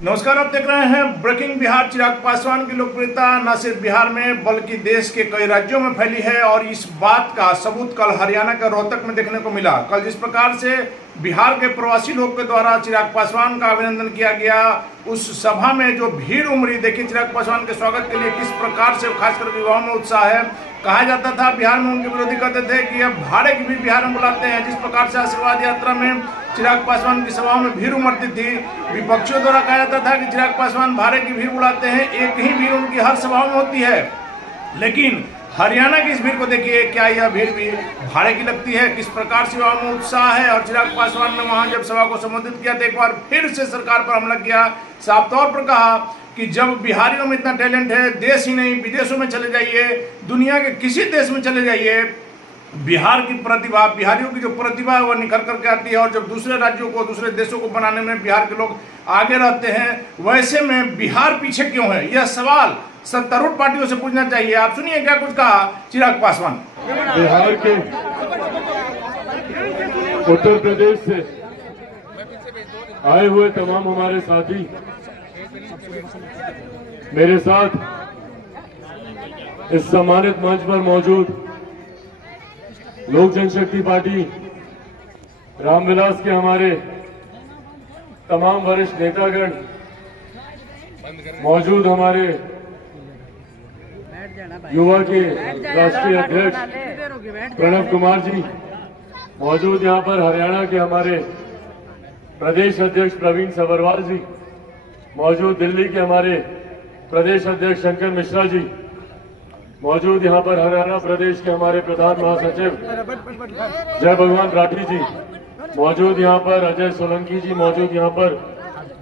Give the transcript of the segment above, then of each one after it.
नमस्कार, आप देख रहे हैं ब्रेकिंग बिहार। चिराग पासवान की लोकप्रियता न सिर्फ बिहार में बल्कि देश के कई राज्यों में फैली है और इस बात का सबूत कल हरियाणा के रोहतक में देखने को मिला। कल जिस प्रकार से बिहार के प्रवासी लोग के द्वारा चिराग पासवान का अभिनंदन किया गया, उस सभा में जो भीड़ उमड़ी, देखिए चिराग पासवान के स्वागत के लिए किस प्रकार से खासकर युवाओं में उत्साह है। कहा जाता था बिहार में उनके विरोधी कहते थे कि अब भाड़े की भी बिहार में बुलाते हैं। जिस प्रकार से आशीर्वाद यात्रा में चिराग पासवान की सभाओं में भीड़ उमड़ती थी, विपक्षियों द्वारा कहा जाता था कि चिराग पासवान भाड़े की भीड़ बुलाते हैं, एक ही भीड़ उनकी हर सभाओं में होती है। लेकिन हरियाणा की इस भीड़ को देखिए, क्या यह भीड़ भी भाड़े की लगती है? किस प्रकार से युवाओं में उत्साह है। और चिराग पासवान ने वहां जब सभा को संबोधित किया तो एक बार फिर से सरकार पर हमला किया। साफ तौर पर कहा कि जब बिहारियों में इतना टैलेंट है, देश ही नहीं विदेशों में चले जाइए, दुनिया के किसी देश में चले जाइए, बिहार की प्रतिभा, बिहारियों की जो प्रतिभा है वो निखर करके आती है। और जब दूसरे राज्यों को, दूसरे देशों को बनाने में बिहार के लोग आगे रहते हैं, वैसे में बिहार पीछे क्यों है? यह सवाल सत्तारूढ़ पार्टियों से पूछना चाहिए। आप सुनिए क्या कुछ कहा चिराग पासवान। बिहार के उत्तर प्रदेश से आए हुए तमाम हमारे साथी मेरे साथ इस सम्मानित मंच पर मौजूद लोक जनशक्ति पार्टी रामविलास के हमारे तमाम वरिष्ठ नेतागण, मौजूद हमारे युवा के राष्ट्रीय अध्यक्ष प्रणव कुमार जी, मौजूद यहाँ पर हरियाणा के हमारे प्रदेश अध्यक्ष प्रवीण सबरवाल जी, मौजूद दिल्ली के हमारे प्रदेश अध्यक्ष शंकर मिश्रा जी, मौजूद यहाँ पर हरियाणा प्रदेश के हमारे प्रधान महासचिव जय भगवान राठी जी, मौजूद यहाँ पर अजय सोलंकी जी, मौजूद यहाँ पर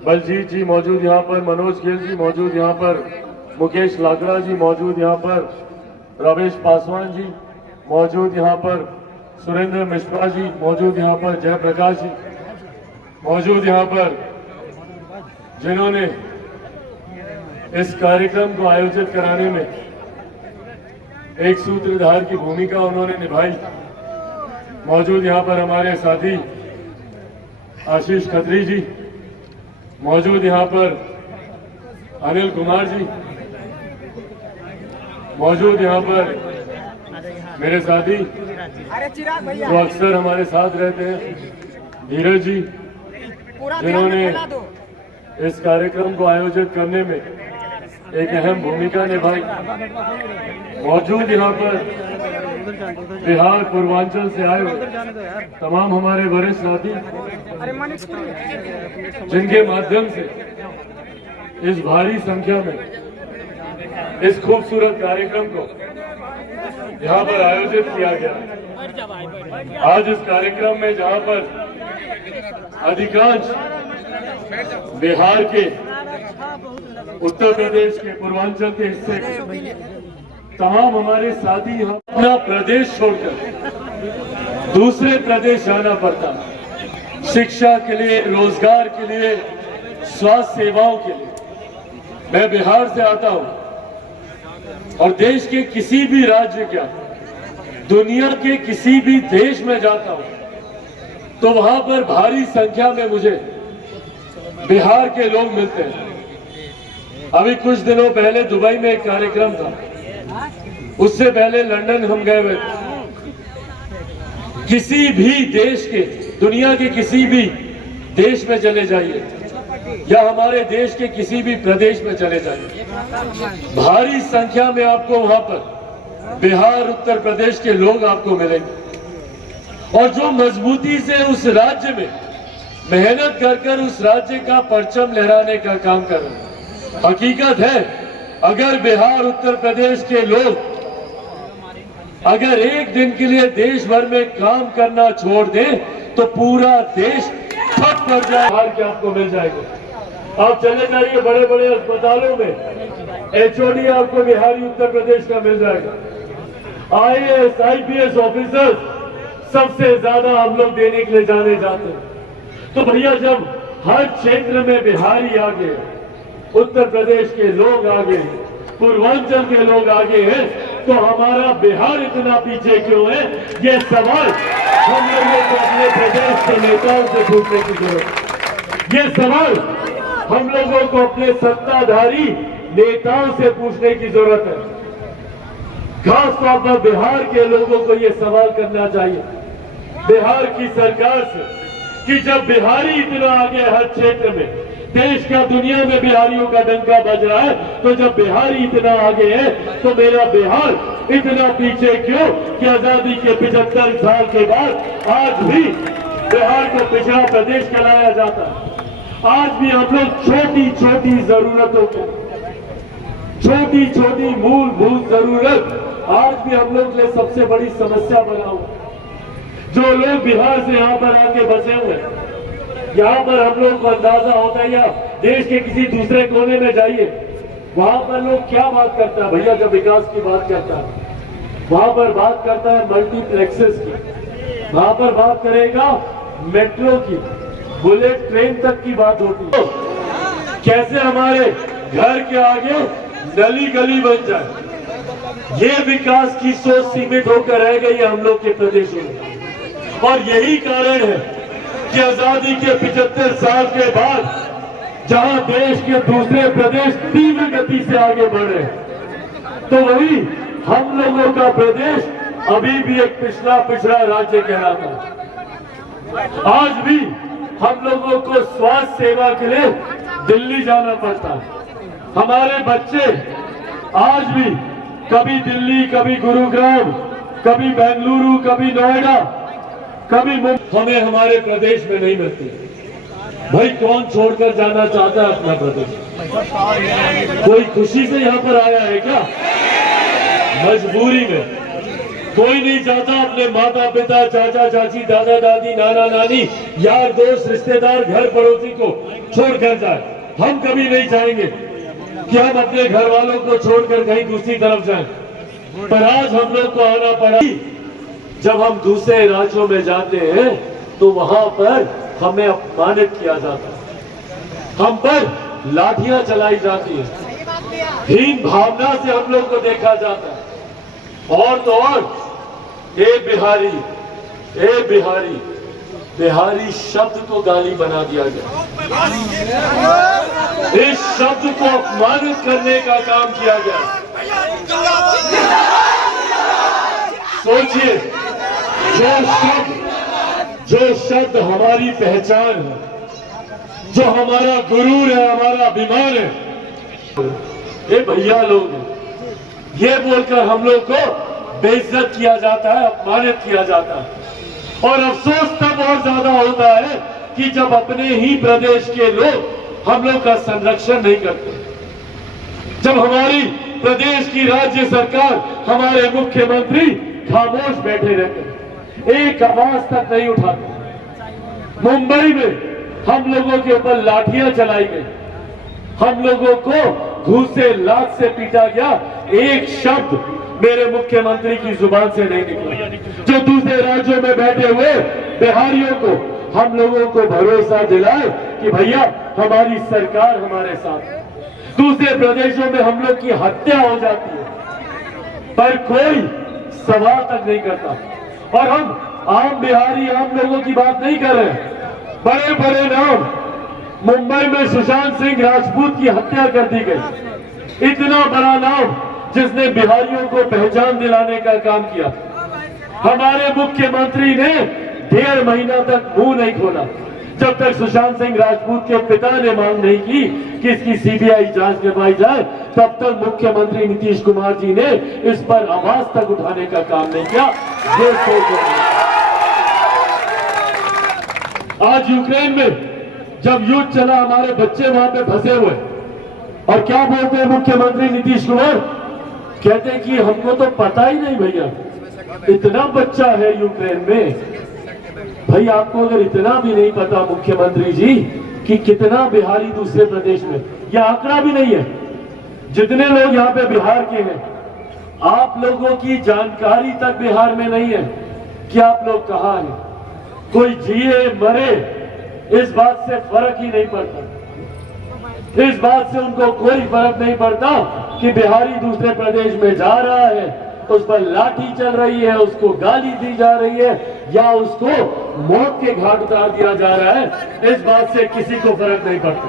बलजीत जी, मौजूद यहाँ पर मनोज खेल जी, मौजूद यहाँ पर मुकेश लाकड़ा जी, मौजूद यहाँ पर रमेश पासवान जी, मौजूद यहाँ पर सुरेंद्र मिश्रा जी, मौजूद यहाँ पर जयप्रकाश जी, मौजूद यहाँ पर जिन्होंने इस कार्यक्रम को आयोजित कराने में एक सूत्रधार की भूमिका उन्होंने निभाई, मौजूद यहाँ पर हमारे साथी आशीष खत्री जी, मौजूद यहाँ पर अनिल कुमार जी, मौजूद यहाँ पर मेरे साथी जो अक्सर हमारे साथ रहते हैं धीरज जी, जिन्होंने इस कार्यक्रम को आयोजित करने में एक अहम भूमिका निभाई, मौजूद यहाँ पर बिहार पूर्वांचल से आए हुए तमाम हमारे वरिष्ठ साथी, जिनके माध्यम से इस भारी संख्या में इस खूबसूरत कार्यक्रम को यहाँ पर आयोजित किया गया। आज इस कार्यक्रम में जहाँ पर अधिकांश बिहार के, उत्तर प्रदेश के, पूर्वांचल के हिस्से तमाम हमारे साथी अपना प्रदेश छोड़कर दूसरे प्रदेश जाना पड़ता, शिक्षा के लिए, रोजगार के लिए, स्वास्थ्य सेवाओं के लिए। मैं बिहार से आता हूं और देश के किसी भी राज्य का, दुनिया के किसी भी देश में जाता हूं तो वहां पर भारी संख्या में मुझे बिहार के लोग मिलते हैं। अभी कुछ दिनों पहले दुबई में एक कार्यक्रम था, उससे पहले लंदन हम गए हुए थे। किसी भी देश के, दुनिया के किसी भी देश में चले जाइए या हमारे देश के किसी भी प्रदेश में चले जाइए, भारी संख्या में आपको वहां पर बिहार, उत्तर प्रदेश के लोग आपको मिलेंगे और जो मजबूती से उस राज्य में मेहनत कर उस राज्य का परचम लहराने का काम कर रहे हैं। हकीकत है, अगर बिहार, उत्तर प्रदेश के लोग अगर एक दिन के लिए देश भर में काम करना छोड़ दें तो पूरा देश ठप कर जाए। बिहार के आपको मिल जाएगा। आप चले जाइए बड़े बड़े अस्पतालों में, एचओडी आपको बिहारी उत्तर प्रदेश का मिल जाएगा। आईएएस, आईपीएस ऑफिसर्स सबसे ज्यादा हम लोग देने के लिए जाने जाते हैं। तो भैया, जब हर क्षेत्र में बिहारी आगे, उत्तर प्रदेश के लोग आगे, पूर्वांचल के लोग आगे हैं, तो हमारा बिहार इतना पीछे क्यों है? ये सवाल हम लोगों को अपने प्रदेश के नेताओं से पूछने की जरूरत है। ये सवाल हम लोगों को अपने सत्ताधारी नेताओं से पूछने की जरूरत है। खास तौर पर बिहार के लोगों को ये सवाल करना चाहिए बिहार की सरकार से कि जब बिहारी इतना आगे हर क्षेत्र में, देश का दुनिया में बिहारियों का डंका बज रहा है, तो जब बिहारी इतना आगे है तो मेरा बिहार इतना पीछे क्यों कि आजादी के 75 साल के बाद आज भी बिहार को पिछड़ा प्रदेश कहलाया जाता है। आज भी हम लोग छोटी छोटी जरूरतों को, छोटी छोटी मूलभूत जरूरत आज भी हम लोग के लिए सबसे बड़ी समस्या बना हुआ। जो लोग बिहार से यहाँ पर आके बसे हुए, यहाँ पर हम लोग को अंदाजा होता है, या देश के किसी दूसरे कोने में जाइए, वहां पर लोग क्या बात करता है भैया? जब विकास की बात करता है वहां पर बात करता है मल्टीप्लेक्सेस की, वहां पर बात करेगा मेट्रो की, बुलेट ट्रेन तक की बात होती है। कैसे हमारे घर के आगे गली गली बन जाए, ये विकास की सोच सीमित होकर रह गई है हम लोग के प्रदेशों में। और यही कारण है कि आजादी के 75 साल के बाद जहां देश के दूसरे प्रदेश तीव्र गति से आगे बढ़ रहे हैं, तो वही हम लोगों का प्रदेश अभी भी एक पिछड़ा राज्य कहलाता है। आज भी हम लोगों को स्वास्थ्य सेवा के लिए दिल्ली जाना पड़ता है। हमारे बच्चे आज भी कभी दिल्ली, कभी गुरुग्राम, कभी बेंगलुरु, कभी नोएडा, कभी हमें हमारे प्रदेश में नहीं मिलती। भाई कौन छोड़कर जाना चाहता है अपना प्रदेश? कोई खुशी से यहाँ पर आया है क्या? मजबूरी में। कोई नहीं चाहता अपने माता पिता, चाचा चाची, दादा दादी, नाना नानी, यार दोस्त, रिश्तेदार, घर पड़ोसी को छोड़कर जाए। हम कभी नहीं चाहेंगे कि हम अपने घर वालों को छोड़कर कहीं दूसरी तरफ जाएं, पर आज हम लोग को आना पड़ा। जब हम दूसरे राज्यों में जाते हैं तो वहां पर हमें अपमानित किया जाता है, हम पर लाठियां चलाई जाती है, हीन भावना से हम लोग को देखा जाता है। और तो और ए बिहारी, ए बिहारी, बिहारी शब्द को गाली बना दिया गया। इस शब्द को अपमानित करने का काम किया गया। सोचिए, जो शब्द हमारी पहचान है, जो हमारा गुरूर है, हमारा अभिमान है, ये भैया लोग हैं, ये बोलकर हम लोग को बेइज्जत किया जाता है, अपमानित किया जाता है। और अफसोस तब और ज्यादा होता है कि जब अपने ही प्रदेश के लोग हम लोग का संरक्षण नहीं करते, जब हमारी प्रदेश की राज्य सरकार, हमारे मुख्यमंत्री खामोश बैठे रहते हैं, एक आवाज तक नहीं उठाते। मुंबई में हम लोगों के ऊपर लाठियां चलाई गई, हम लोगों को घूसे लात से पीटा गया, एक शब्द मेरे मुख्यमंत्री की जुबान से नहीं निकला। जो दूसरे राज्यों में बैठे हुए बिहारियों को हम लोगों को भरोसा दिलाए कि भैया हमारी सरकार हमारे साथ है। दूसरे प्रदेशों में हम लोग की हत्या हो जाती है, पर कोई सवाल तक नहीं करता। और हम आम बिहारी, आम लोगों की बात नहीं कर रहे, बड़े बड़े नाम, मुंबई में सुशांत सिंह राजपूत की हत्या कर दी गई, इतना बड़ा नाम जिसने बिहारियों को पहचान दिलाने का काम किया। हमारे मुख्यमंत्री ने 1.5 महीना तक मुंह नहीं खोला जब तक सुशांत सिंह राजपूत के पिता ने मांग नहीं की कि इसकी सीबीआई जांच करवाई जाए, तब तक मुख्यमंत्री नीतीश कुमार जी ने इस पर आवाज तक उठाने का काम नहीं किया। ये सोच, आज यूक्रेन में जब युद्ध चला, हमारे बच्चे वहां पे फंसे हुए, और क्या बोलते हैं मुख्यमंत्री नीतीश कुमार? कहते हैं कि हमको तो पता ही नहीं भैया, इतना बच्चा है यूक्रेन में। भाई आपको अगर इतना भी नहीं पता मुख्यमंत्री जी कि कितना बिहारी दूसरे प्रदेश में, यह आंकड़ा भी नहीं है जितने लोग यहाँ पे बिहार के हैं, आप लोगों की जानकारी तक बिहार में नहीं है कि आप लोग कहाँ हैं। कोई जिए मरे इस बात से फर्क ही नहीं पड़ता, इस बात से उनको कोई फर्क नहीं पड़ता कि बिहारी दूसरे प्रदेश में जा रहा है उस पर लाठी चल रही है, उसको गाली दी जा रही है या उसको मौत के घाट उतार दिया जा रहा है, इस बात से किसी को फर्क नहीं पड़ता।